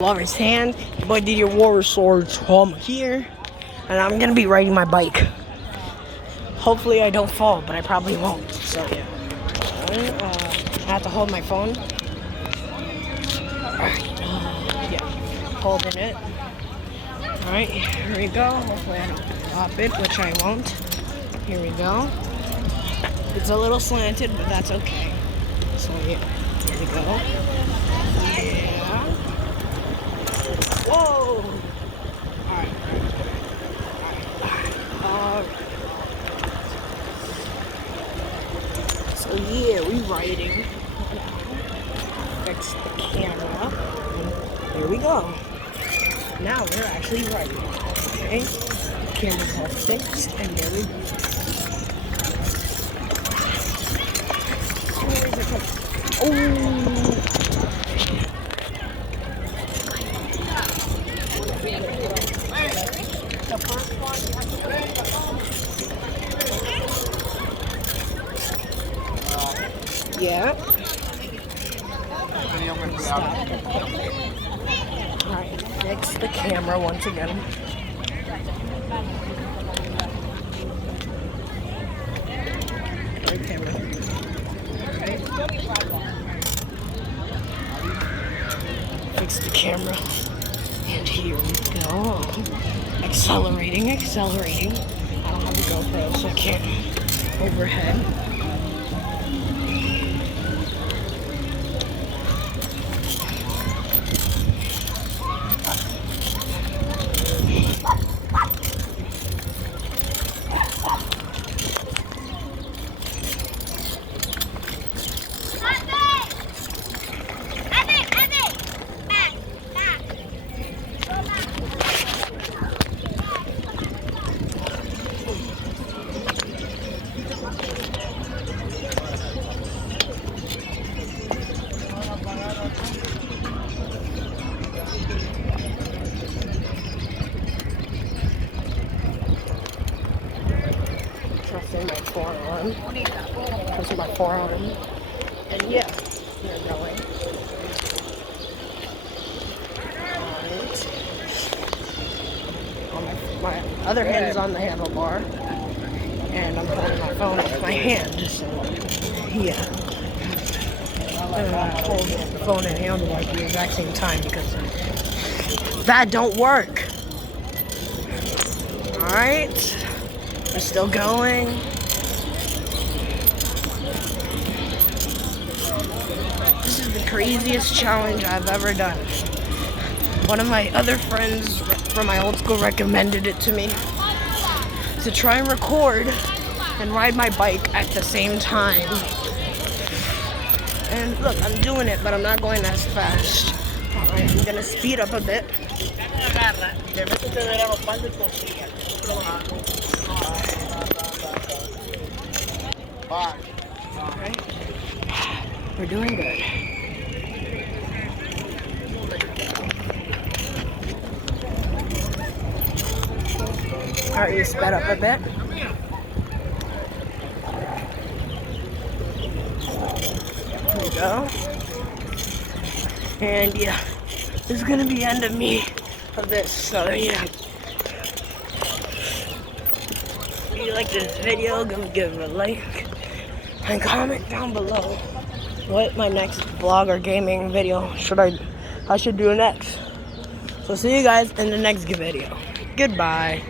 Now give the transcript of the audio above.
Lover's hand, but did your war sword Tom here, and I'm gonna be riding my bike. Hopefully I don't fall, but I probably won't. So yeah, I have to hold my phone. Yeah, holding it. All right, here we go. Hopefully I don't drop it, which I won't. Here we go. It's a little slanted, but that's okay. So yeah, here we go. Yeah. Whoa! Alright. So yeah, we riding. Fix the camera. And here we go. Now we're actually riding. Okay? The camera's all fixed, and there we go. Oh! Yeah. Stop. Alright, fix the camera once again. Right camera. Okay. Fix the camera. And here we go. Accelerating. I don't have a GoPro, so I can't overhead. Trusting my forearm. Trusting my forearm. And yeah, we're going. Alright. My other hand is on the handlebar. And I'm holding my phone with my hand. So, yeah. Hold the phone and handlebar at the exact same time because that don't work. Alright. We're still going. This is the craziest challenge I've ever done. One of my other friends from my old school recommended it to me to try and record and ride my bike at the same time. And look, I'm doing it, but I'm not going as fast. Alright, I'm gonna speed up a bit. Alright. We're doing good. Alright, we sped up a bit. Here we go. And yeah, this is gonna be the end of me of this, so yeah. If you like this video, give it a like and comment down below what my next vlog or gaming video I should do next. So see you guys in the next video. Goodbye.